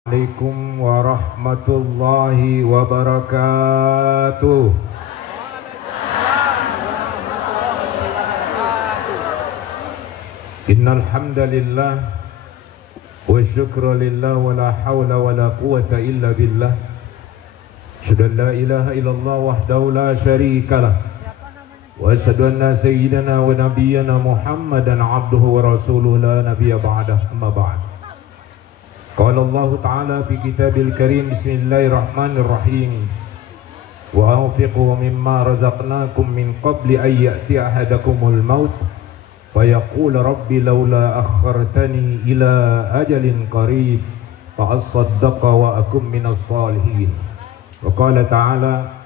Assalamualaikum warahmatullahi wabarakatuh. Innal hamdalillah wa syukra lillah wa la haula wa la quwwata illa billah. Asyhadu an la ilaha illallah wahdahu la syarikalah wa asyhadu anna sayyidana wa nabiyyana Muhammadan abduhu wa rasuluhu la nabiyya ba'dah, amma ba'd. Qala Allah Ta'ala fi kitabil karim, bismillahirrahmanirrahim, wa anfiqu mimma razaqnakum min qabli an ya'tiya ahadakumul maut wa yaqula rabbi laula akhartani ila ajalin qarib fa asaddaqa wa akum minas salihin. Wa qala ta'ala,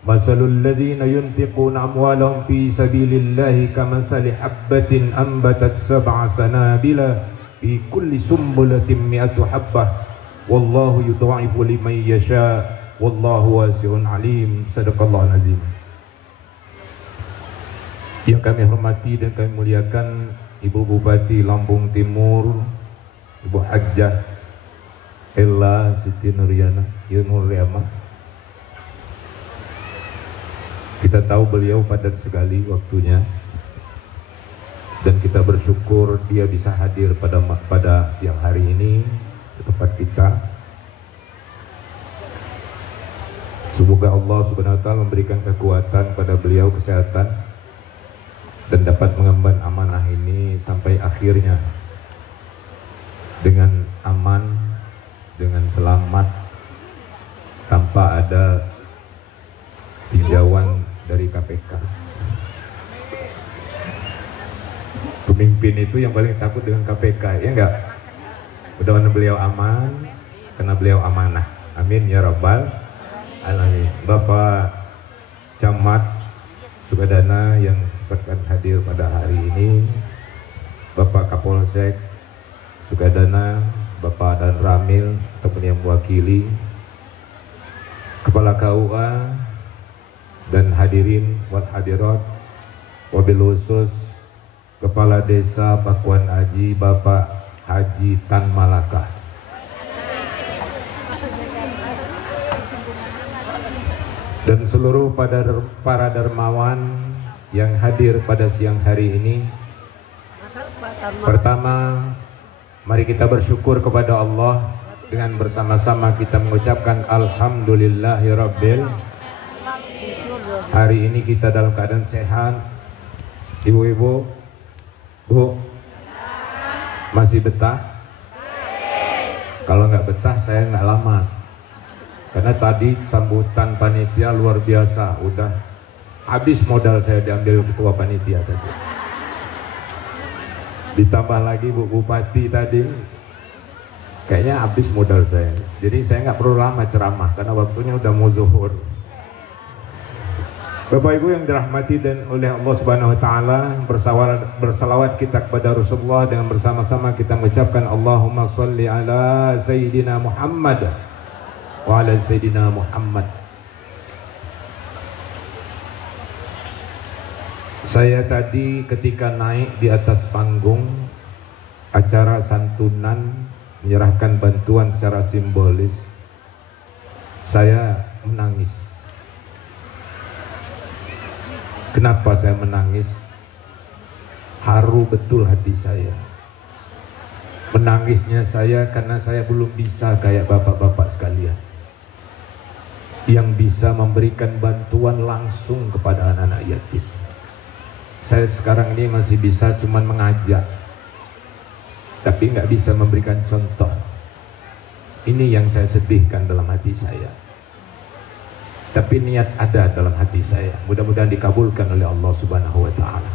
masalul ladzina yunfiquna amwalahum fi sabilillahi kamathali habbatin anbatat sab'a sanabila fi kulli sumbulatin mi'atu habbah wallahu yudha'ifu liman yasha wallahu wasi'un alim. Sadaqallahu azim. Yang kami hormati dan kami muliakan Ibu Bupati Lampung Timur, Ibu Hajjah Ella Siti Nuriana Yunuriama. Kita tahu beliau padat sekali waktunya, dan kita bersyukur dia bisa hadir pada siang hari ini di tempat kita. Semoga Allah Subhanahu wa taala memberikan kekuatan pada beliau, kesehatan, dan dapat mengemban amanah ini sampai akhirnya dengan aman, dengan selamat, tanpa ada tinjauan dari KPK. Pemimpin itu yang paling takut dengan KPK, ya enggak? Mudah-mudahan beliau aman, karena beliau amanah. Amin ya rabbal alamin. Bapak Camat Sukadana yang akan hadir pada hari ini, Bapak Kapolsek Sukadana, Bapak Dan Ramil ataupun yang mewakili, Kepala KUA, dan hadirin wal hadirat, wabil khusus Kepala Desa Pakuan Aji Bapak Haji Tan Malaka, dan seluruh para dermawan yang hadir pada siang hari ini. Pertama, mari kita bersyukur kepada Allah dengan bersama-sama kita mengucapkan alhamdulillahirabbil. Hari ini kita dalam keadaan sehat. Ibu-ibu, Bu, masih betah? Kalau nggak betah saya nggak lama, karena tadi sambutan panitia luar biasa, udah habis modal saya diambil ketua panitia tadi. Ditambah lagi Bu Bupati tadi, kayaknya habis modal saya. Jadi saya nggak perlu lama ceramah karena waktunya udah mau zuhur. Bapak Ibu yang dirahmati dan oleh Allah Subhanahu wa taala, bersalawat kita kepada Rasulullah dengan bersama-sama kita mengucapkan Allahumma sholli ala sayyidina Muhammad wa ala sayyidina Muhammad. Saya tadi ketika naik di atas panggung acara santunan menyerahkan bantuan secara simbolis, saya menangis. Kenapa saya menangis? Haru betul hati saya. Menangisnya saya karena saya belum bisa kayak bapak-bapak sekalian yang bisa memberikan bantuan langsung kepada anak-anak yatim. Saya sekarang ini masih bisa cuman mengajak, tapi nggak bisa memberikan contoh. Ini yang saya sedihkan dalam hati saya. Tapi niat ada dalam hati saya. Mudah-mudahan dikabulkan oleh Allah Subhanahu wa taala.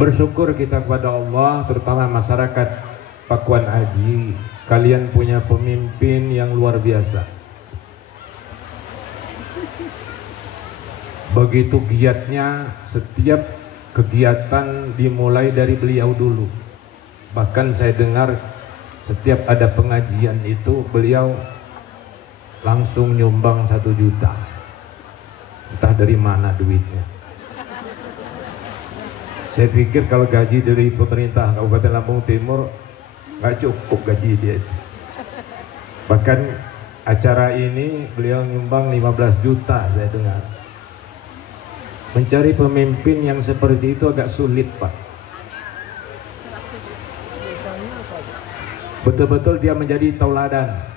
Bersyukur kita kepada Allah, terutama masyarakat Pakuan Aji. Kalian punya pemimpin yang luar biasa. Begitu giatnya, setiap kegiatan dimulai dari beliau dulu. Bahkan saya dengar setiap ada pengajian itu beliau langsung nyumbang 1 juta. Entah dari mana duitnya. Saya pikir kalau gaji dari pemerintah Kabupaten Lampung Timur nggak cukup gaji dia. Bahkan acara ini beliau nyumbang 15 juta saya dengar. Mencari pemimpin yang seperti itu agak sulit, Pak. Betul-betul dia menjadi tauladan.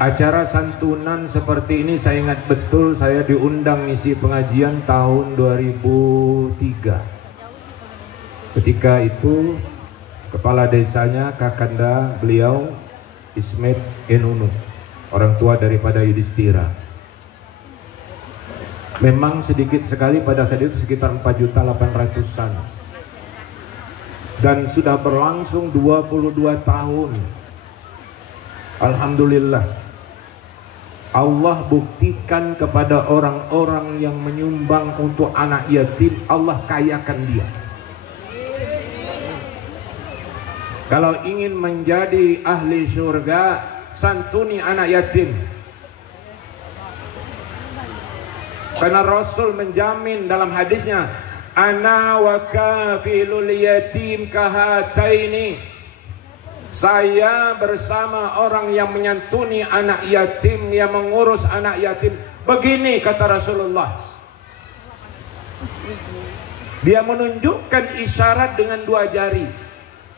Acara santunan seperti ini saya ingat betul, saya diundang isi pengajian tahun 2003. Ketika itu kepala desanya Kakanda beliau Ismet Enunu, orang tua daripada Yudhistira. Memang sedikit sekali pada saat itu, sekitar 4.800.000-an. Dan sudah berlangsung 22 tahun. Alhamdulillah, Allah buktikan kepada orang-orang yang menyumbang untuk anak yatim, Allah kayakan dia. Kalau ingin menjadi ahli surga, santuni anak yatim. Karena Rasul menjamin dalam hadisnya, ana wa kafilul yatim kahataini. Saya bersama orang yang menyantuni anak yatim, yang mengurus anak yatim. Begini kata Rasulullah. Dia menunjukkan isyarat dengan 2 jari.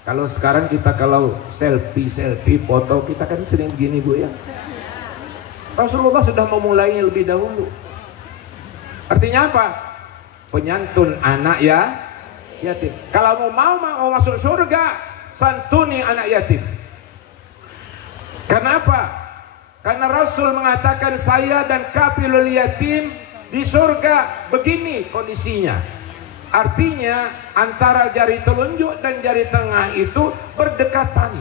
Kalau sekarang kita kalau selfie foto, kita kan sering gini Bu ya. Rasulullah sudah memulainya lebih dahulu. Artinya apa? Penyantun anak yatim. Kalau mau masuk surga, santuni anak yatim. Kenapa? Karena Rasul mengatakan saya dan kafilul yatim di surga begini kondisinya. Artinya antara jari telunjuk dan jari tengah itu berdekatan.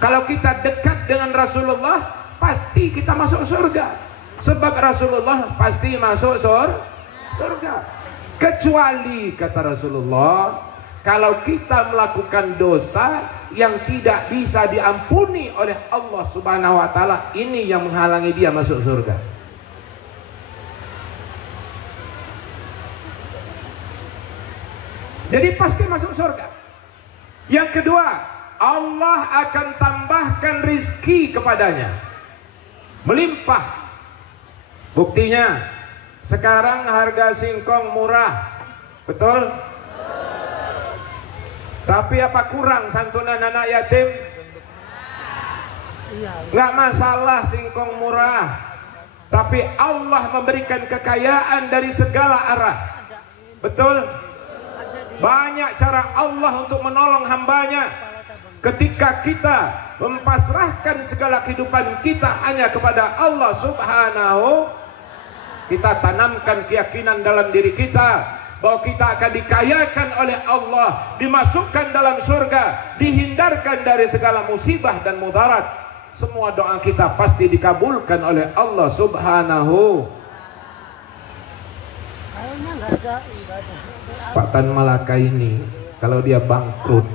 Kalau kita dekat dengan Rasulullah, pasti kita masuk surga. Sebab Rasulullah pasti masuk surga. Kecuali kata Rasulullah, kalau kita melakukan dosa yang tidak bisa diampuni oleh Allah Subhanahu wa taala, ini yang menghalangi dia masuk surga. Jadi pasti masuk surga. Yang kedua, Allah akan tambahkan rizki kepadanya, melimpah. Buktinya sekarang harga singkong murah, betul? Tapi apa kurang santunan anak yatim? Nggak masalah singkong murah, tapi Allah memberikan kekayaan dari segala arah, betul? Banyak cara Allah untuk menolong hambanya. Ketika kita mempasrahkan segala kehidupan kita hanya kepada Allah Subhanahu, kita tanamkan keyakinan dalam diri kita bahwa kita akan dikayakan oleh Allah, dimasukkan dalam surga, dihindarkan dari segala musibah dan mudarat. Semua doa kita pasti dikabulkan oleh Allah Subhanahu. Pak Tan Malaka ini kalau dia bangkrut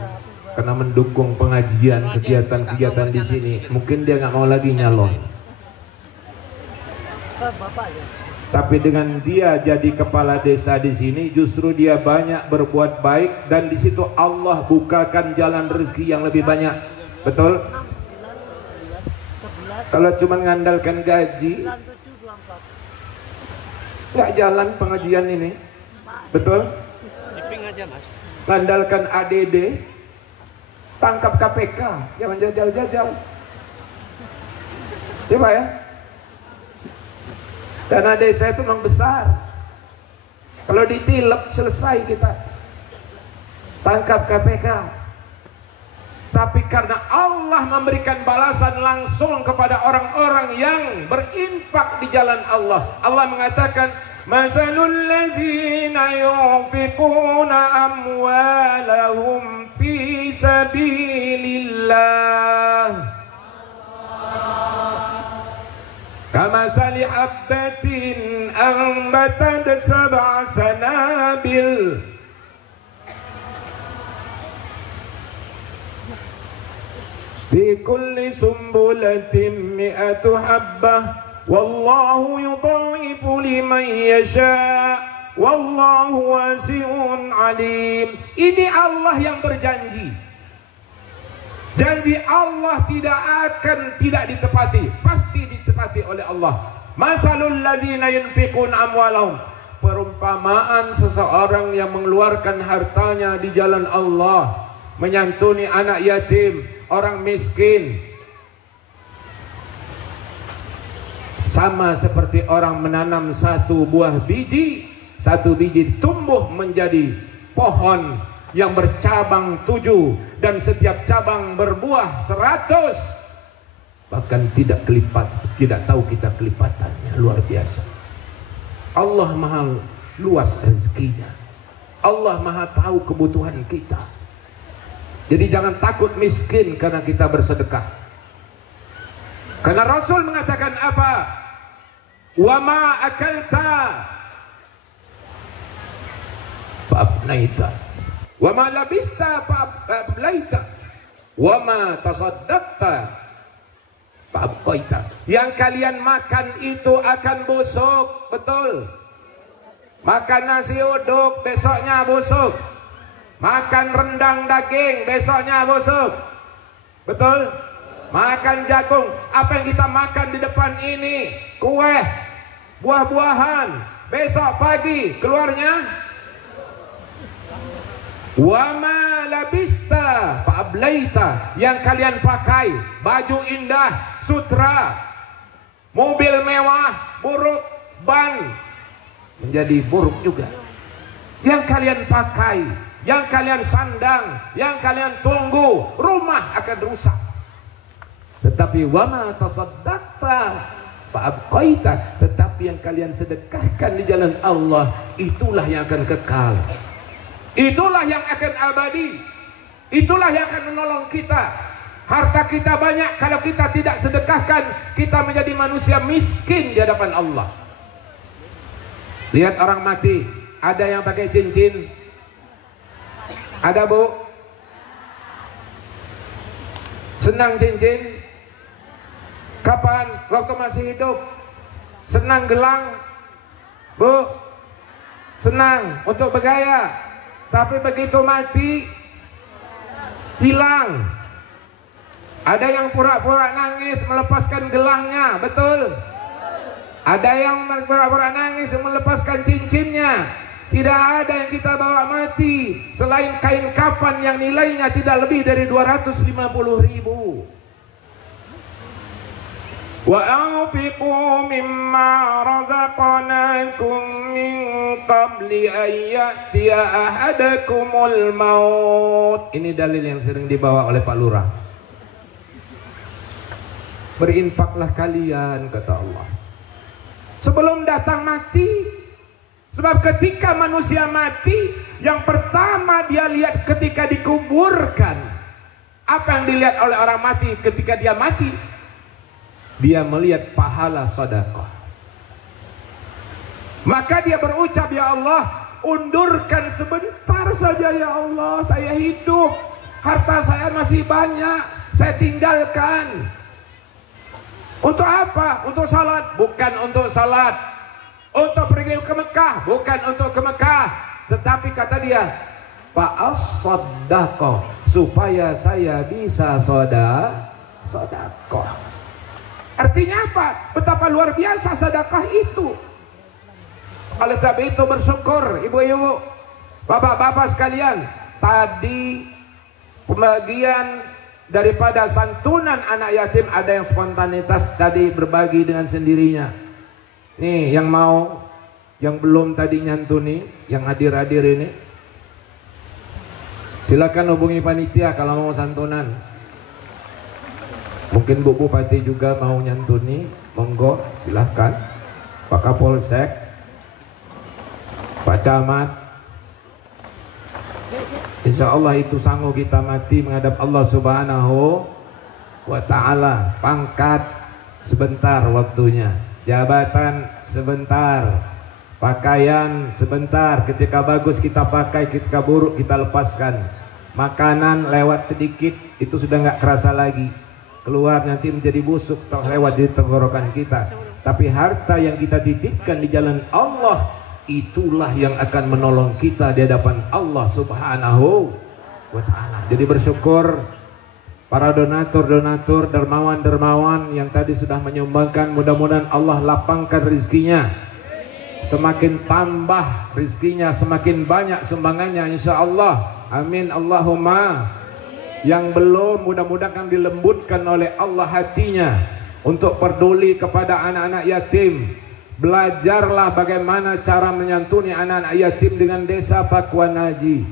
karena mendukung pengajian, kegiatan-kegiatan di sini, mungkin dia nggak mau lagi nyalon. Tapi dengan dia jadi kepala desa di sini, justru dia banyak berbuat baik dan di situ Allah bukakan jalan rezeki yang lebih banyak. Betul? Kalau cuma mengandalkan gaji, nggak jalan pengajian ini. Betul? Mengandalkan ADD, tangkap KPK, jangan jajal-jajal. Coba ya. Dana desa itu memang besar. Kalau ditilep selesai kita. Tangkap KPK. Tapi karena Allah memberikan balasan langsung kepada orang-orang yang berinfak di jalan Allah. Allah mengatakan, masalul ladzina yunfiquna amwalahum fi sabilillah kamasali habbatin anbatat sab'a sanabil fi kulli sumbulatin mi'atu habbah wallahu yudha'ifu liman yasha wallahu wasi'un alim. Ini Allah yang berjanji. Janji Allah tidak ditepati, pasti ditepati oleh Allah. Masalul ladzina yunfiqun amwalahum, perumpamaan seseorang yang mengeluarkan hartanya di jalan Allah, menyantuni anak yatim, orang miskin, sama seperti orang menanam satu buah biji. Satu biji tumbuh menjadi pohon yang bercabang 7 dan setiap cabang berbuah 100. Bahkan tidak tahu kita kelipatannya, luar biasa. Allah maha luas rezekinya. Allah maha tahu kebutuhan kita. Jadi jangan takut miskin karena kita bersedekah. Karena Rasul mengatakan apa? Wa ma akalta fa'abnaita, wa ma labista fa'ablaita, wa ma tasaddaqta fa'abqaita. Yang kalian makan itu akan busuk, betul. Makan nasi uduk, besoknya busuk. Makan rendang daging, besoknya busuk, betul. Makan jagung, apa yang kita makan di depan ini, kue, buah-buahan, besok pagi keluarnya wa ma labista fa'ablaita. Yang kalian pakai baju indah, sutra, mobil mewah, buruk, ban menjadi buruk juga. Yang kalian pakai, yang kalian sandang, yang kalian tunggu, rumah akan rusak. Tetapi wa ma tasaddaqta fa'abqaita, tetapi yang kalian sedekahkan di jalan Allah, itulah yang akan kekal. Itulah yang akan abadi. Itulah yang akan menolong kita. Harta kita banyak, kalau kita tidak sedekahkan, kita menjadi manusia miskin di hadapan Allah. Lihat orang mati, ada yang pakai cincin? Ada, Bu? Senang cincin? Kapan? Waktu masih hidup. Senang gelang? Bu? Senang untuk bergaya. Tapi begitu mati, hilang. Ada yang pura-pura nangis melepaskan gelangnya, betul. Ada yang pura-pura nangis melepaskan cincinnya. Tidak ada yang kita bawa mati selain kain kafan yang nilainya tidak lebih dari 250.000. Wa anfiqu mimma razaqnakum min qabli an ya'tiya ahadakumul maut. Ini dalil yang sering dibawa oleh Pak Lurah. Berinfaklah kalian, kata Allah, sebelum datang mati. Sebab ketika manusia mati, yang pertama dia lihat ketika dikuburkan, apa yang dilihat oleh orang mati ketika dia mati? Dia melihat pahala sedekah. Maka dia berucap, ya Allah, undurkan sebentar saja ya Allah, saya hidup, harta saya masih banyak, saya tinggalkan. Untuk apa? Untuk salat? Bukan untuk salat. Untuk pergi ke Mekah? Bukan untuk ke Mekah. Tetapi kata dia, fa'as-saddaqah, supaya saya bisa sedekah. Artinya apa? Betapa luar biasa sedekah itu. Oleh sebab itu bersyukur ibu-ibu, bapak-bapak sekalian. Tadi pembagian daripada santunan anak yatim, ada yang spontanitas tadi berbagi dengan sendirinya. Nih yang mau, yang belum tadi nyantuni, yang hadir-hadir ini, silakan hubungi panitia kalau mau santunan. Mungkin Bu Bupati juga mau nyantuni, monggo silahkan. Pak Kapolsek, Pak Camat. Insya Allah itu sanggup kita mati menghadap Allah Subhanahu wa Ta'ala. Pangkat sebentar waktunya, jabatan sebentar, pakaian sebentar. Ketika bagus kita pakai, ketika buruk kita lepaskan. Makanan lewat sedikit, itu sudah nggak kerasa lagi, keluar nanti menjadi busuk setelah lewat di tenggorokan kita. Tapi harta yang kita titipkan di jalan Allah, itulah yang akan menolong kita di hadapan Allah Subhanahu wa Ta'ala. Jadi bersyukur para donatur-donatur, dermawan-dermawan yang tadi sudah menyumbangkan, mudah-mudahan Allah lapangkan rezekinya, semakin tambah rezekinya, semakin banyak sumbangannya insya Allah. Amin Allahumma. Yang belum, mudah-mudahan dilembutkan oleh Allah hatinya untuk peduli kepada anak-anak yatim. Belajarlah bagaimana cara menyantuni anak-anak yatim dengan desa Pakuan Haji.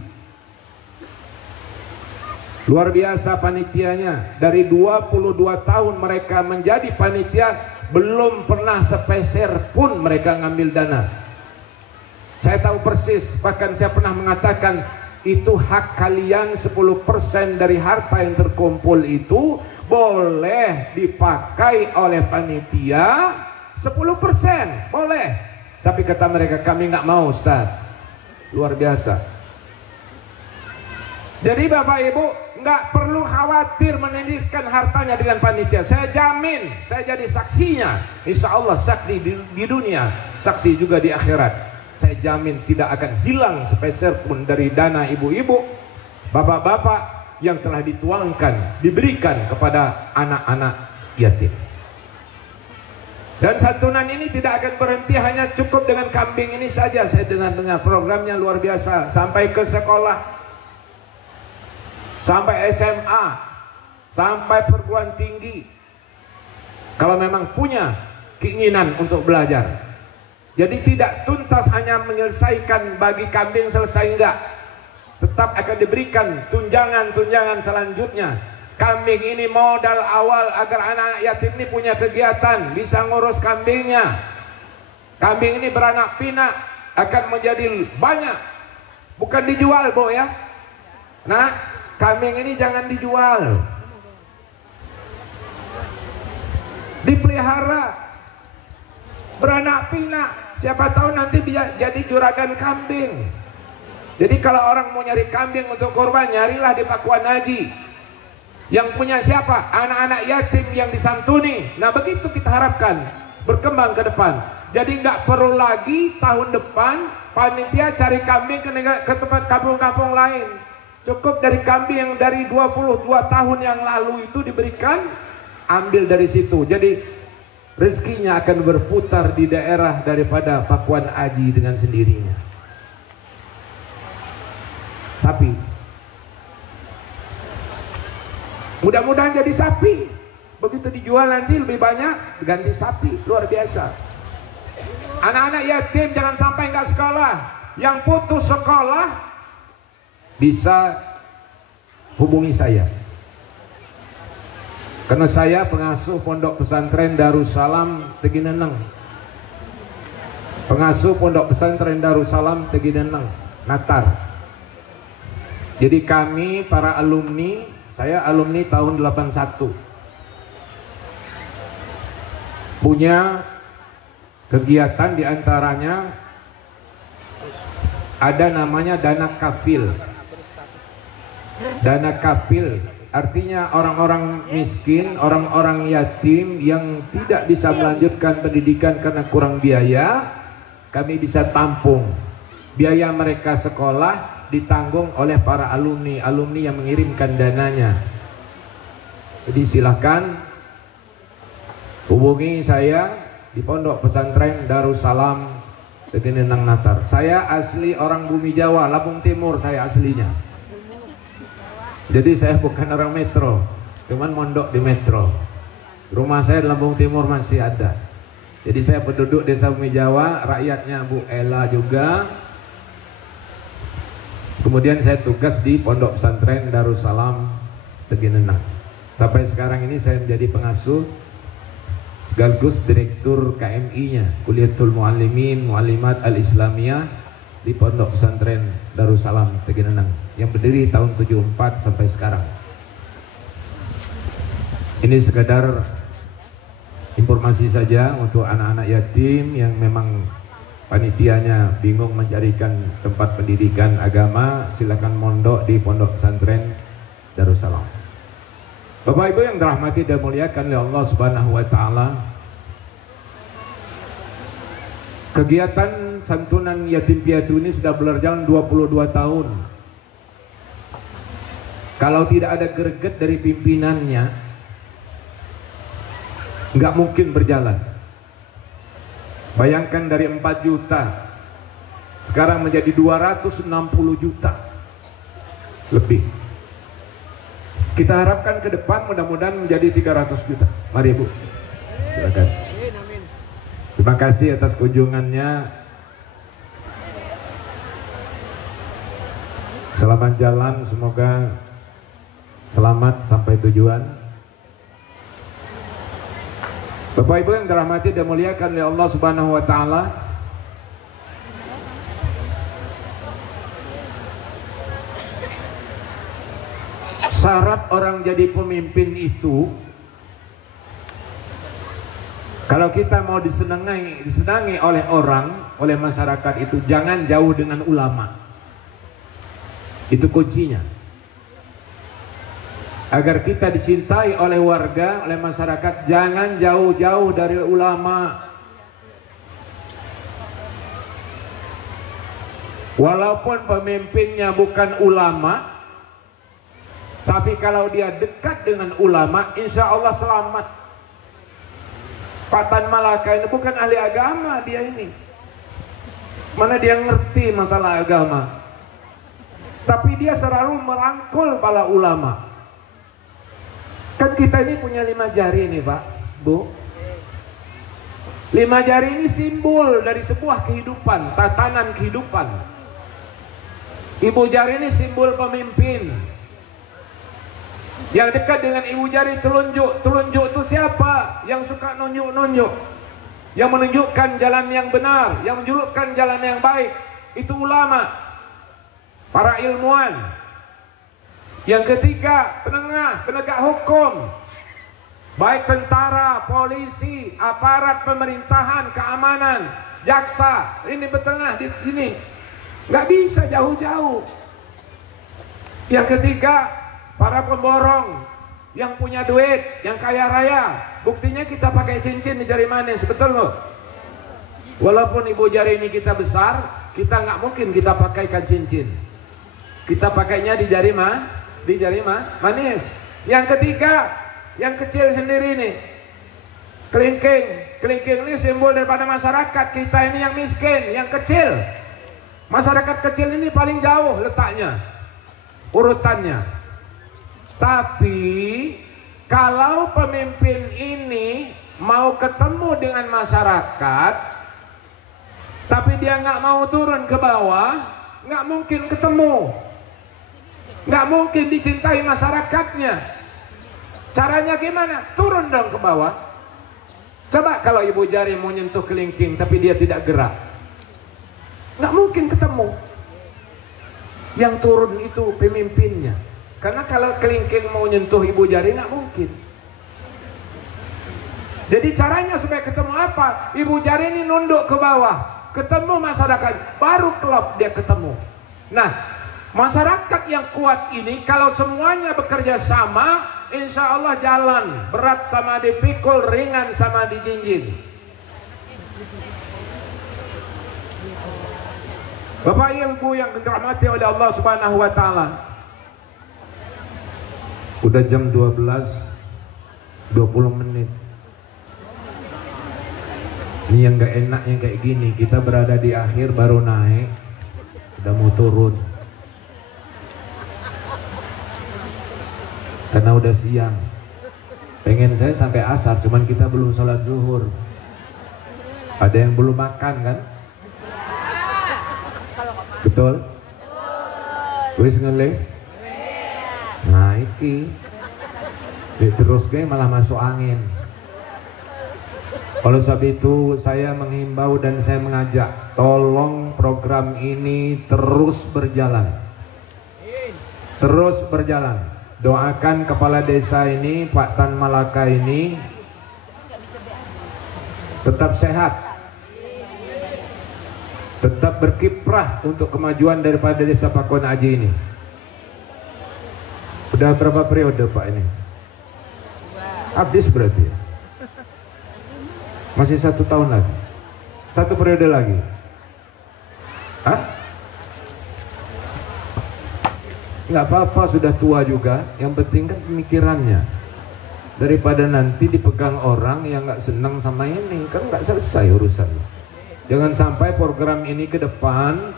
Luar biasa panitianya. Dari 22 tahun mereka menjadi panitia, belum pernah sepeser pun mereka ngambil dana. Saya tahu persis, bahkan saya pernah mengatakan itu hak kalian. 10% dari harta yang terkumpul itu boleh dipakai oleh panitia. 10% boleh, tapi kata mereka kami nggak mau Ustaz. Luar biasa. Jadi Bapak Ibu nggak perlu khawatir menitipkan hartanya dengan panitia. Saya jamin, saya jadi saksinya. Insya Allah saksi di dunia, saksi juga di akhirat. Saya jamin tidak akan hilang sepeser pun dari dana ibu-ibu, bapak-bapak yang telah dituangkan, diberikan kepada anak-anak yatim. Dan santunan ini tidak akan berhenti hanya cukup dengan kambing ini saja. Saya dengar programnya luar biasa, sampai ke sekolah, sampai SMA, sampai perguruan tinggi. Kalau memang punya keinginan untuk belajar. Jadi tidak tuntas hanya menyelesaikan bagi kambing selesai, enggak. Tetap akan diberikan tunjangan-tunjangan selanjutnya. Kambing ini modal awal agar anak-anak yatim ini punya kegiatan, bisa ngurus kambingnya. Kambing ini beranak pinak, akan menjadi banyak. Bukan dijual, Bu ya. Nah, kambing ini jangan dijual, dipelihara, beranak pinak. Siapa tahu nanti bisa jadi juragan kambing. Jadi kalau orang mau nyari kambing untuk kurban, nyarilah di Pakuan Haji. Yang punya siapa? Anak-anak yatim yang disantuni. Nah begitu kita harapkan berkembang ke depan. Jadi nggak perlu lagi tahun depan panitia cari kambing ke tempat kampung-kampung lain. Cukup dari kambing yang dari 22 tahun yang lalu itu diberikan, ambil dari situ. Jadi rezekinya akan berputar di daerah daripada Pakuan Haji dengan sendirinya. Tapi mudah-mudahan jadi sapi. Begitu dijual nanti lebih banyak, ganti sapi. Luar biasa. Anak-anak yatim jangan sampai nggak sekolah. Yang putus sekolah bisa hubungi saya, karena saya pengasuh pondok pesantren Darussalam Tegineneng. Pengasuh pondok pesantren Darussalam Tegineneng, Natar. Jadi kami para alumni, saya alumni tahun 81, punya kegiatan diantaranya ada namanya dana kafil. Dana kafil artinya orang-orang miskin, orang-orang yatim yang tidak bisa melanjutkan pendidikan karena kurang biaya, kami bisa tampung. Biaya mereka sekolah ditanggung oleh para alumni yang mengirimkan dananya. Jadi silahkan hubungi saya di pondok pesantren Darussalam Tegineneng Natar. Saya asli orang Bumi Jawa, Lampung Timur saya aslinya. Jadi saya bukan orang metro, cuman mondok di metro. Rumah saya di Lampung Timur masih ada. Jadi saya penduduk desa Bumi Jawa, rakyatnya Bu Ella juga. Kemudian saya tugas di pondok pesantren Darussalam Tegineneng. Sampai sekarang ini saya menjadi pengasuh sekaligus direktur KMI-nya, Kuliatul Muallimin Muallimat Al-Islamiyah di pondok pesantren Darussalam Tegineneng yang berdiri tahun 74 sampai sekarang. Ini sekedar informasi saja untuk anak-anak yatim yang memang panitianya bingung mencarikan tempat pendidikan agama, silakan mondok di pondok pesantren Darussalam. Bapak Ibu yang dirahmati dan muliakan oleh Allah Subhanahu wa taala, kegiatan Yayasan Santunan Yatim Piatu ini sudah berjalan 22 tahun. Kalau tidak ada greget dari pimpinannya, nggak mungkin berjalan. Bayangkan dari 4 juta sekarang menjadi 260 juta lebih. Kita harapkan ke depan mudah-mudahan menjadi 300 juta. Mari Bu, silakan. Terima kasih atas kunjungannya. Selamat jalan, semoga selamat sampai tujuan. Bapak Ibu yang dirahmati dan muliakan oleh Allah Subhanahu wa taala, syarat orang jadi pemimpin itu, kalau kita mau disenangi oleh orang, oleh masyarakat itu, jangan jauh dengan ulama. Itu kuncinya. Agar kita dicintai oleh warga, oleh masyarakat, jangan jauh-jauh dari ulama. Walaupun pemimpinnya bukan ulama, tapi kalau dia dekat dengan ulama, insya Allah selamat. Pak Tan Malaka ini bukan ahli agama, dia ini. Mana dia ngerti masalah agama. Tapi dia selalu merangkul para ulama. Kan kita ini punya 5 jari nih Pak, Bu. 5 jari ini simbol dari sebuah kehidupan, tatanan kehidupan. Ibu jari ini simbol pemimpin. Yang dekat dengan ibu jari telunjuk. Telunjuk itu siapa? Yang suka nunjuk-nunjuk, yang menunjukkan jalan yang benar, yang menunjukkan jalan yang baik. Itu ulama, para ilmuwan. Yang ketiga, penegak hukum, baik tentara, polisi, aparat pemerintahan, keamanan, jaksa. Ini bertengah di sini, nggak bisa jauh-jauh. Yang ketiga, para pemborong yang punya duit, yang kaya raya. Buktinya kita pakai cincin di jari manis, betul loh. Walaupun ibu jari ini kita besar, kita nggak mungkin kita pakaikan cincin. Kita pakainya di jari manis. Yang ketiga, yang kecil sendiri nih, kelingking. Kelingking ini simbol daripada masyarakat kita ini yang miskin, yang kecil. Masyarakat kecil ini paling jauh letaknya, urutannya. Tapi kalau pemimpin ini mau ketemu dengan masyarakat, tapi dia nggak mau turun ke bawah, nggak mungkin ketemu. Nggak mungkin dicintai masyarakatnya. Caranya gimana? Turun dong ke bawah. Coba kalau ibu jari mau nyentuh kelingking tapi dia tidak gerak, nggak mungkin ketemu. Yang turun itu pemimpinnya. Karena kalau kelingking mau nyentuh ibu jari nggak mungkin. Jadi caranya supaya ketemu apa? Ibu jari ini nunduk ke bawah, ketemu masyarakat, baru klop dia ketemu. Nah, masyarakat yang kuat ini kalau semuanya bekerja sama, insya Allah jalan. Berat sama dipikul, ringan sama dijinjing. Bapak Ibu yang dirahmati oleh Allah Subhanahu wa taala, udah jam 12:20. Ini yang gak enak yang kayak gini, kita berada di akhir baru naik, udah mau turun. Karena udah siang. Pengen saya sampai asar, cuman kita belum sholat zuhur. Ada yang belum makan kan? Betul? Wis ngelih? Nah iki terus malah masuk angin. Oleh sebab itu saya menghimbau dan saya mengajak, tolong program ini terus berjalan. Terus berjalan. Doakan kepala desa ini, Pak Tan Malaka ini tetap sehat, tetap berkiprah untuk kemajuan daripada desa Pakuan Aji ini. Udah berapa periode Pak ini? Habis berarti ya? Masih 1 tahun lagi, 1 periode lagi. Hah? Nggak apa-apa, sudah tua juga, yang penting kan pemikirannya, daripada nanti dipegang orang yang nggak senang sama ini, kan nggak selesai urusannya. Jangan sampai program ini ke depan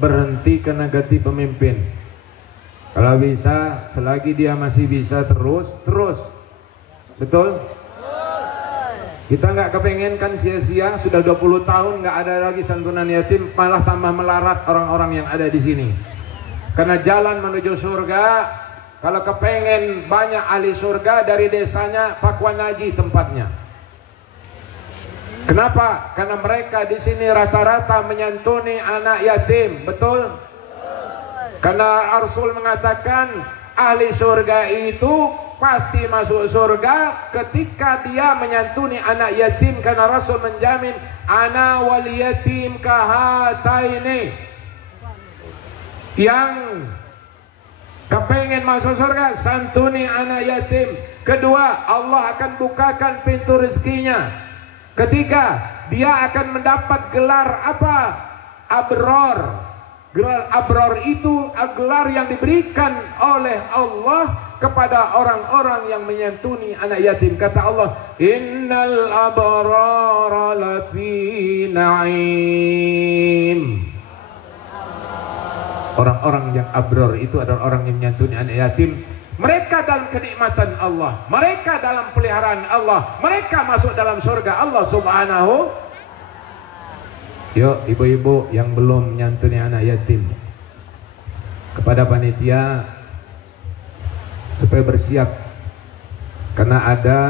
berhenti karena ganti pemimpin. Kalau bisa, selagi dia masih bisa terus, betul? Kita nggak kepengen kan sia-sia, sudah 20 tahun nggak ada lagi santunan yatim, malah tambah melarat orang-orang yang ada di sini. Karena jalan menuju surga, kalau kepengen banyak ahli surga, dari desanya Pakuan Haji tempatnya. Kenapa? Karena mereka di sini rata-rata menyantuni anak yatim, betul? Karena Rasul mengatakan ahli surga itu pasti masuk surga ketika dia menyantuni anak yatim, karena Rasul menjamin ana wal yatim kahataini. Yang kepengen masuk surga, santuni anak yatim. Kedua, Allah akan bukakan pintu rezekinya. Ketiga, dia akan mendapat gelar apa? Abror. Gelar abror itu gelar yang diberikan oleh Allah kepada orang-orang yang menyantuni anak yatim. Kata Allah, innal abrara lafi na'im. Orang-orang yang abror itu adalah orang yang menyantuni anak yatim. Mereka dalam kenikmatan Allah, mereka dalam peliharaan Allah, mereka masuk dalam surga Allah subhanahu. Yuk ibu-ibu yang belum menyantuni anak yatim, kepada panitia supaya bersiap, karena ada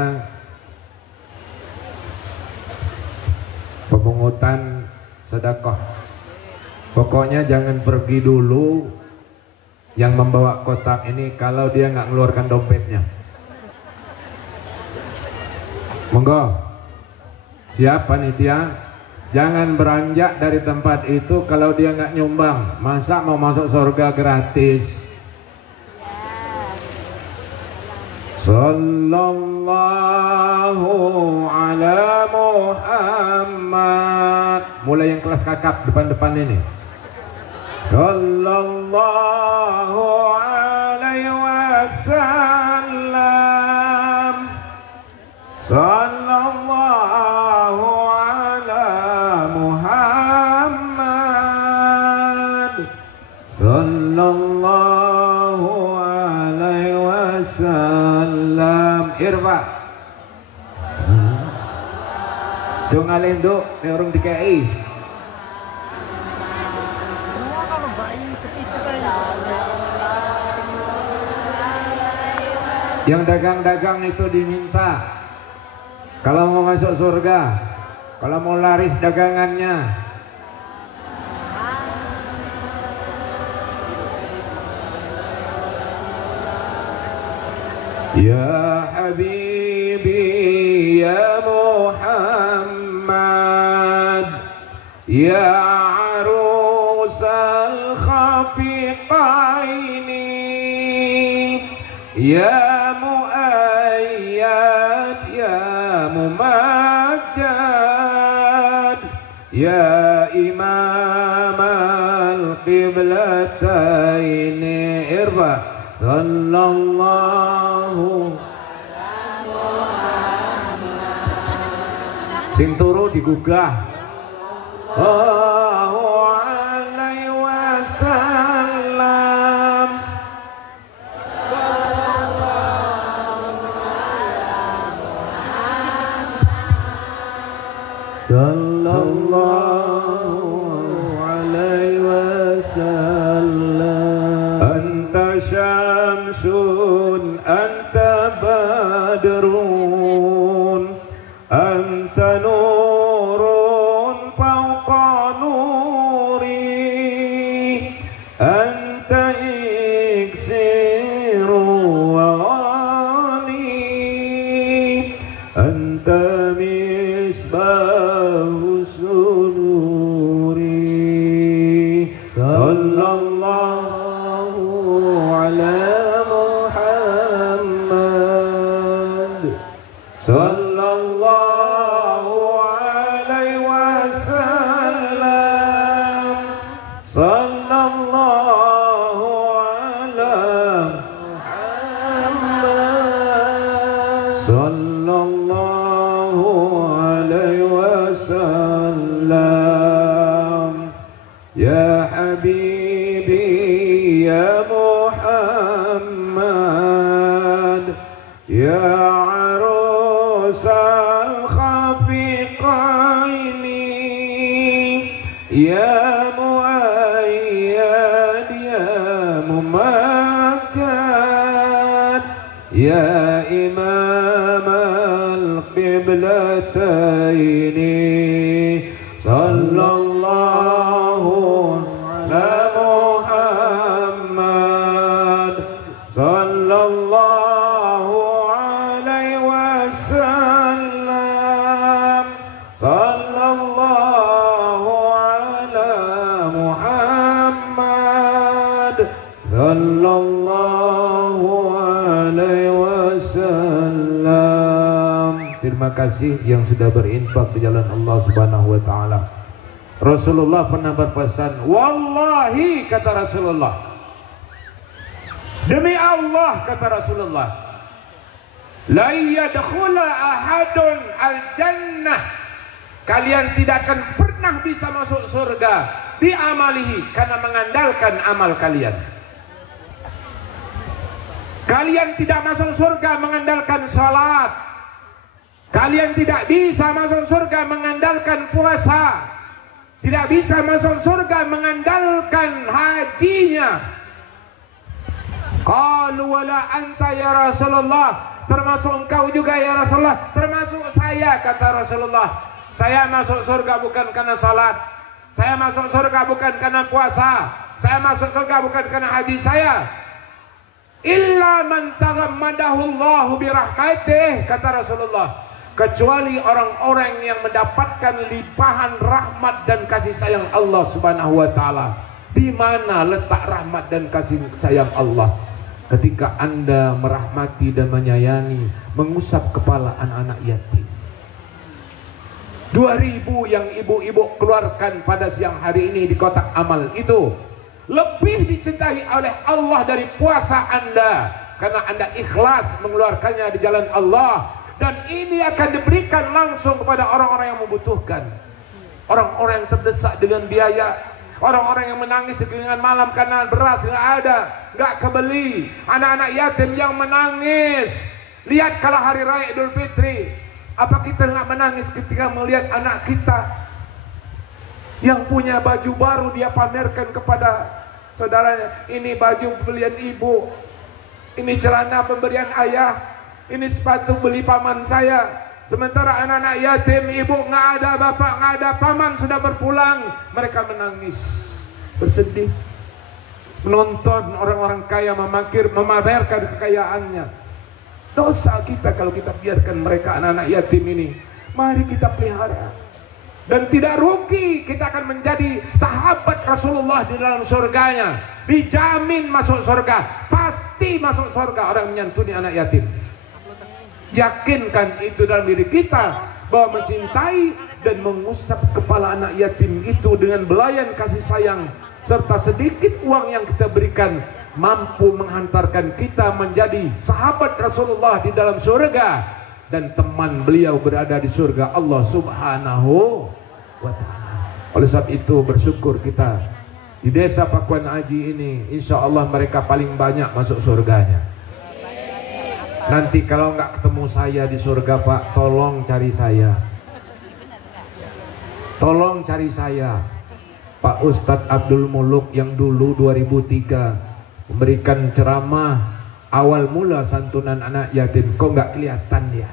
pemungutan sedekah. Pokoknya jangan pergi dulu yang membawa kotak ini kalau dia nggak mengeluarkan dompetnya. Monggo, siap panitia, jangan beranjak dari tempat itu kalau dia nggak nyumbang. Masa mau masuk surga gratis? Sallallahu ala Muhammad. Mulai yang kelas kakap depan-depan ini. Sallallahu alaihi wasallam. Sallallahu ala Muhammad. Sallallahu alaihi wasallam. Irfa. Jong alendo nek urung dikei. Yang dagang-dagang itu diminta, kalau mau masuk surga, kalau mau laris dagangannya. Ya Habibi ya Muhammad, ya arusal khafiqaini, ya Mumajjad, ya Imam al-Qiblataini. Irfa. Sallallahu sing turu digugah. Sallallahu alaihi wasallam. Sallallahu alaihi wasallam. Anta syamsun, anta badrun, anta nurun fawqa nuri, anta iksiru wa wali, anta misbahu sunuri. Sallallahu ala Muhammad. sallallahu alaihi wasallam. Ya Habibi ya Muhammad ya arusal khafiqaini ya muayyad ya mumakkad ya imam al-qiblataini sallallahu ala Muhammad sallallahu alaihi wasallam sallallahu ala Muhammad sallallahu alaihi wasallam. Terima kasih yang sudah berinfak di jalan Allah Subhanahu wa taala. Rasulullah pernah berpesan, wallahi kata Rasulullah, demi Allah kata Rasulullah, la yadkhula ahadun al-jannah, kalian tidak akan pernah bisa masuk surga bi amalihi, karena mengandalkan amal kalian. Kalian tidak masuk surga mengandalkan salat. Kalian tidak bisa masuk surga mengandalkan puasa. Tidak bisa masuk surga mengandalkan hajinya. Qalu wala anta ya Rasulullah, termasuk engkau juga ya Rasulullah, termasuk saya kata Rasulullah. Saya masuk surga bukan karena salat, saya masuk surga bukan karena puasa, saya masuk surga bukan karena haji saya. Illa man taghammadahu Allahu bi rahmatih kata Rasulullah, kecuali orang-orang yang mendapatkan limpahan rahmat dan kasih sayang Allah Subhanahu wa taala. Di mana letak rahmat dan kasih sayang Allah? Ketika Anda merahmati dan menyayangi, mengusap kepala anak-anak yatim. 2.000 yang ibu-ibu keluarkan pada siang hari ini di kotak amal itu lebih dicintai oleh Allah dari puasa Anda, karena Anda ikhlas mengeluarkannya di jalan Allah. Dan ini akan diberikan langsung kepada orang-orang yang membutuhkan, orang-orang yang terdesak dengan biaya, orang-orang yang menangis di kelingan malam karena beras nggak ada, nggak kebeli, anak-anak yatim yang menangis. Lihat kalau hari raya Idul Fitri, apa kita nggak menangis ketika melihat anak kita yang punya baju baru dia pamerkan kepada saudaranya, ini baju pembelian ibu, ini celana pemberian ayah, ini sepatu beli paman saya. Sementara anak-anak yatim, ibu nggak ada, bapak nggak ada, paman sudah berpulang, mereka menangis, bersedih, menonton orang-orang kaya memamerkan kekayaannya. Dosa kita kalau kita biarkan mereka anak-anak yatim ini. Mari kita pelihara, dan tidak rugi kita akan menjadi sahabat Rasulullah di dalam surganya. Dijamin masuk surga, pasti masuk surga orang menyantuni anak yatim. Yakinkan itu dalam diri kita, bahwa mencintai dan mengusap kepala anak yatim itu dengan belayan kasih sayang serta sedikit uang yang kita berikan mampu menghantarkan kita menjadi sahabat Rasulullah di dalam surga, dan teman beliau berada di surga Allah Subhanahu wa ta'ala. Oleh sebab itu bersyukur kita di desa Pakuan Aji ini, insya Allah mereka paling banyak masuk surganya. Nanti kalau nggak ketemu saya di surga Pak, tolong cari saya. Tolong cari saya. Pak Ustadz Abdul Muluk yang dulu 2003 memberikan ceramah awal mula santunan anak yatim, kok nggak kelihatan ya?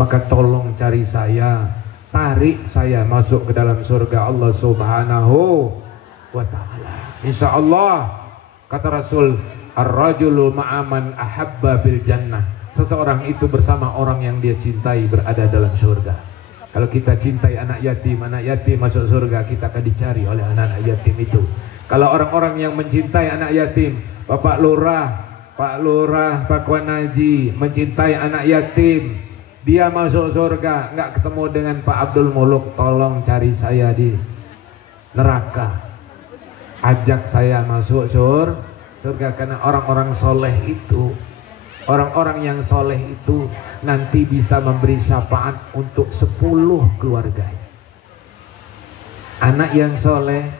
Maka tolong cari saya, tarik saya masuk ke dalam surga Allah Subhanahu wa ta'ala. Insya Allah, kata Rasul, ar-rajulu ma'aman ahabba bil jannah, seseorang itu bersama orang yang dia cintai berada dalam surga. Kalau kita cintai anak yatim masuk surga, kita akan dicari oleh anak-anak yatim itu. Kalau orang-orang yang mencintai anak yatim, Bapak Lurah, Pak Lurah Pakuan Aji mencintai anak yatim, dia masuk surga. Nggak ketemu dengan Pak Abdul Muluk, tolong cari saya di neraka, ajak saya masuk surga, karena orang-orang soleh itu Orang-orang yang soleh itu nanti bisa memberi syafaat untuk 10 keluarga. Anak yang soleh,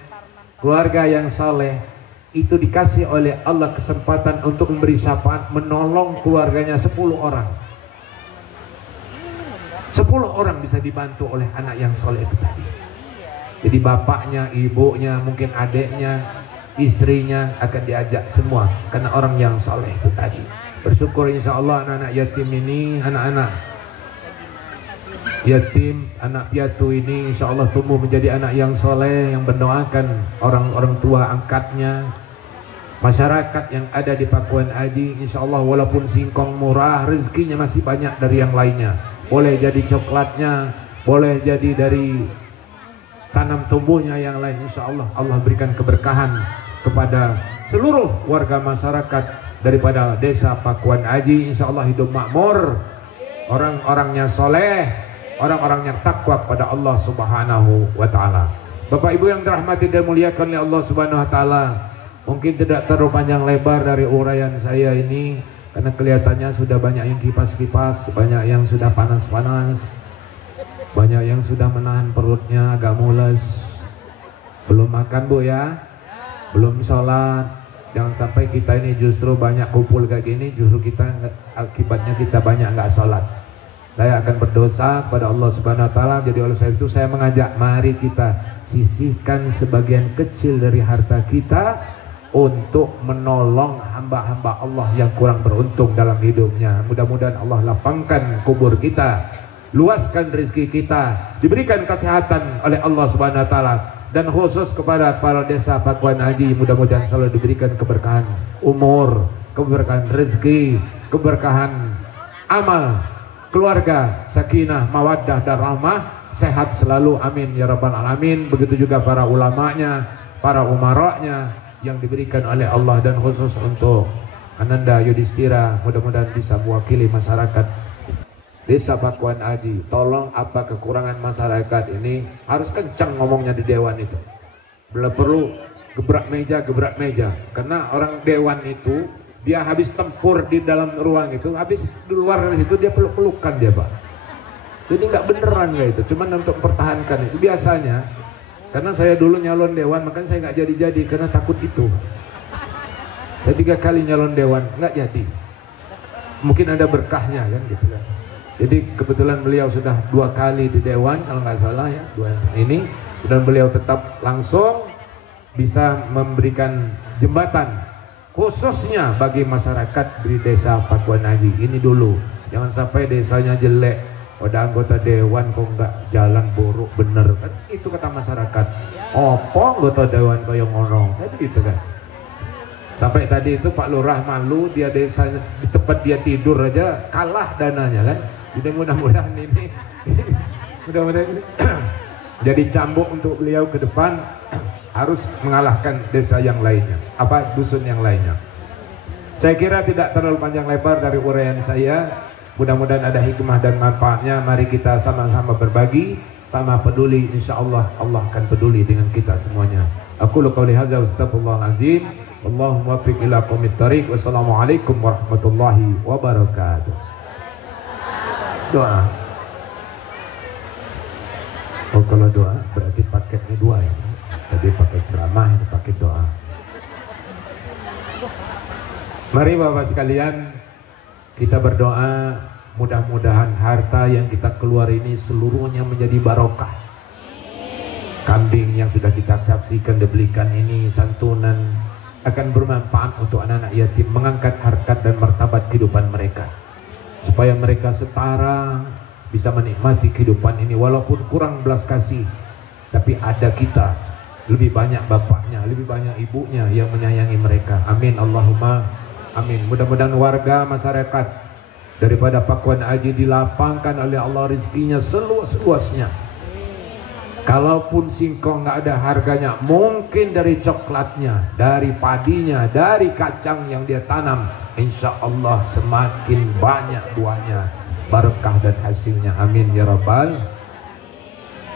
keluarga yang soleh itu dikasih oleh Allah kesempatan untuk memberi syafaat, menolong keluarganya 10 orang. 10 orang bisa dibantu oleh anak yang soleh itu tadi. Jadi bapaknya, ibunya, mungkin adiknya, istrinya akan diajak semua karena orang yang soleh itu tadi. Bersyukur insya Allah anak-anak yatim ini, anak-anak yatim, anak piatu ini insya Allah tumbuh menjadi anak yang soleh, yang mendoakan orang-orang tua angkatnya. Masyarakat yang ada di Pakuan Aji insya Allah walaupun singkong murah, rezekinya masih banyak dari yang lainnya. Boleh jadi coklatnya, boleh jadi dari tanam tumbuhnya yang lain. Insya Allah Allah berikan keberkahan kepada seluruh warga masyarakat daripada desa Pakuan Aji. Insya Allah hidup makmur, orang-orangnya soleh, orang-orangnya takwa kepada Allah Subhanahu wa Ta'ala. Bapak Ibu yang dirahmati dan muliakan oleh Allah Subhanahu wa Ta'ala, mungkin tidak terlalu panjang lebar dari uraian saya ini karena kelihatannya sudah banyak yang kipas-kipas, banyak yang sudah panas-panas, banyak yang sudah menahan perutnya agak mules. Belum makan Bu ya, belum sholat. Jangan sampai kita ini justru banyak kumpul kayak gini, justru kita akibatnya kita banyak nggak sholat. Saya akan berdosa kepada Allah Subhanahu wa Ta'ala. Jadi oleh sebab itu saya mengajak, mari kita sisihkan sebagian kecil dari harta kita untuk menolong hamba-hamba Allah yang kurang beruntung dalam hidupnya. Mudah-mudahan Allah lapangkan kubur kita, luaskan rezeki kita, diberikan kesehatan oleh Allah Subhanahu wa Ta'ala. Dan khusus kepada para desa Pakuan Aji, mudah-mudahan selalu diberikan keberkahan umur, keberkahan rezeki, keberkahan amal, keluarga, sakinah, mawaddah dan rahmah, sehat selalu, amin ya rabbal alamin. Begitu juga para ulamanya, para umaranya yang diberikan oleh Allah, dan khusus untuk Ananda Yudhistira, mudah-mudahan bisa mewakili masyarakat desa Pakuan Aji. Tolong apa kekurangan masyarakat ini harus kencang ngomongnya di dewan itu. Bila perlu gebrak meja, karena orang dewan itu dia habis tempur di dalam ruang itu, habis di luar dari situ dia peluk-pelukan dia Pak. Jadi nggak beneran nggak itu, cuman untuk mempertahankan itu biasanya. Karena saya dulu nyalon dewan, makanya saya nggak jadi-jadi karena takut itu. Saya 3 kali nyalon dewan nggak jadi. Mungkin ada berkahnya kan gitu kan. Jadi kebetulan beliau sudah 2 kali di dewan kalau nggak salah ya, 2 ini, dan beliau tetap langsung bisa memberikan jembatan khususnya bagi masyarakat di desa Pakuan Aji ini dulu. Jangan sampai desanya jelek, pada anggota dewan kok nggak jalan buruk bener kan, itu kata masyarakat. Apa anggota dewan kaya ngono, itu gitu kan. Sampai tadi itu Pak Lurah malu, dia desanya di tempat dia tidur aja kalah dananya kan. Jadi mudah-mudahan ini mudah-mudahan ini jadi cambuk untuk beliau ke depan, harus mengalahkan desa yang lainnya, apa dusun yang lainnya. Saya kira tidak terlalu panjang lebar dari uraian saya. Mudah-mudahan ada hikmah dan manfaatnya. Mari kita sama-sama berbagi, sama peduli. Insya Allah Allah akan peduli dengan kita semuanya. Aku qouli hadza wa astaghfirullahal azim. Allahumma waffiq ila aqwamit thariq. Wassalamualaikum warahmatullahi wabarakatuh. Doa. Oh, kalau doa berarti paketnya 2 ya. Tadi paket ceramah, ini paket doa. Mari Bapak sekalian, kita berdoa mudah-mudahan harta yang kita keluar ini seluruhnya menjadi barokah. Kambing yang sudah kita saksikan dibelikan ini santunan akan bermanfaat untuk anak-anak yatim, mengangkat harkat dan martabat kehidupan mereka, supaya mereka setara bisa menikmati kehidupan ini. Walaupun kurang belas kasih, tapi ada kita, lebih banyak bapaknya, lebih banyak ibunya yang menyayangi mereka. Amin Allahumma amin. Mudah-mudahan warga masyarakat daripada Pakuan Aji dilapangkan oleh Allah rezekinya seluas-luasnya. Kalaupun singkong nggak ada harganya, mungkin dari coklatnya, dari padinya, dari kacang yang dia tanam, insya Allah semakin banyak buahnya, barakah dan hasilnya. Amin ya rabbal.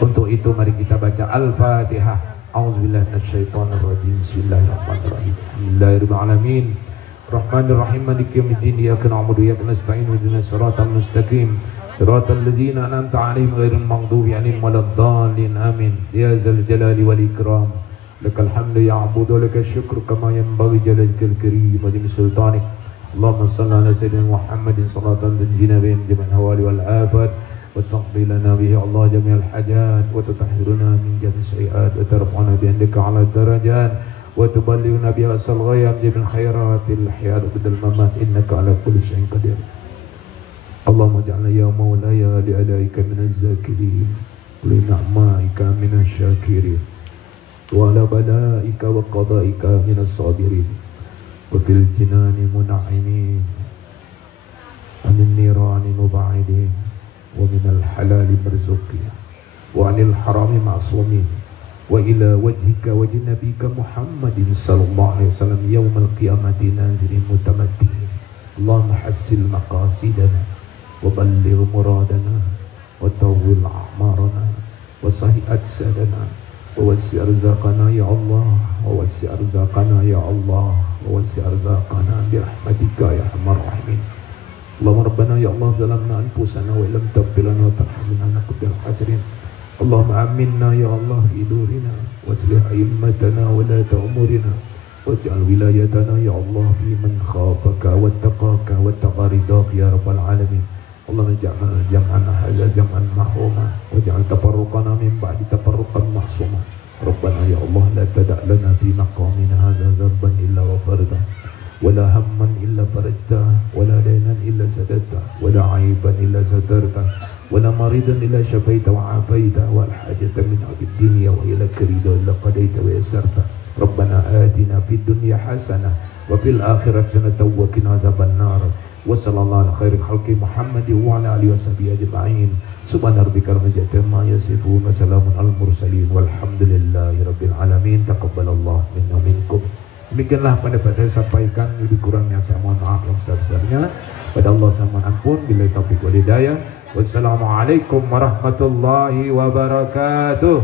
Untuk itu mari kita baca Al-Fatihah. A'udzubillahi minasyaitonirrajim. Bismillahirrahmanirrahim. Bismillahirrahmanirrahim. Rahmanir-Rahim Maliki Yaumiddin Iyyaka na'budu wa iyyaka nasta'in ihdinas siratal mustaqim siratal ladzina an'amta 'alaihim ghairil maghdubi 'alaihim waladdallin amin ya zal jalali wal ikram lakal hamdu ya'budu lakal syukru kama yanbaghi jalalil karim wa jami sultanik Allahumma salli ala sayyidina Muhammadin salatan tunjina bihi min jami'il hawali wal afat wa taqdi lana bihi Allah jami'al hajat wa tutahhiruna min jami'is sayiat wa tarfa'una bi indika 'ala darajat wa tuballighuna bi asal ghayat min khairatil hayat bidal mamat innaka 'ala kulli syai'in qadir. Allahumma ij'alna ya maulaya li alaika minaz zakirin li ni'maika minasy syakirin wa ala balaika wa qadaika minas sabirin wa fil jinani mun'imin amin nirani mub'idin wa minal halali marzuqin wa anil harami ma'sumin wa ila wajhika wajh nabika Muhammadin sallallahu alaihi wasallam yaumal qiyamati nazirin mutamattiin. Allahumma hassil maqasidana wa balligh muradana wa tawwil a'marana wa sahih ajsadana wa wasi' arzaqana ya Allah wa wasi' arzaqana ya Allah wa wasi' arzaqana bi rahmatika ya arhamar rahimin. Allahumma rabbana ya Allah zalamna anfusana wa illam taghfir lana wa tarhamna lanakunanna minal khasirin. Allahumma aminna ya Allah fi durina waslih a'immatana wa la ta'murina waj'al wilayatana ya Allah fi man khafaka wattaqaka wattaqaridaka ya rabbal alamin. Allahumma ja'alna jam'ana hadza jam'an mahuma waj'al tafarruqana min ba'di tafarruqan mahsuma. Rabbana ya Allah la tada' lana fi maqamina hadza dhanban illa ghafarta wala hamman illa farajta wala daynan illa sadatta wala aiban illa satarta wala maridan illa syafaita wa afaita wal hajata min ad-dunya wa ila karida illa qadaita wa yassarta. Rabbana atina fid dunya hasanah wa fil akhirati hasanah wa qina azabannar. Wa sallallahu ala khairil khalqi Muhammadin wa ala alihi washabihi ajma'in. Subhana rabbika rabbil izzati amma yasifun wa salamun alal mursalin walhamdulillahi rabbil alamin. Taqabbalallahu minna minkum. Demikianlah pendapat saya sampaikan, lebih kurangnya saya mohon maaf yang sebesar-besarnya. Pada Allah saya mohon ampun, billahi taufiq wal hidayah. Wassalamualaikum warahmatullahi wabarakatuh.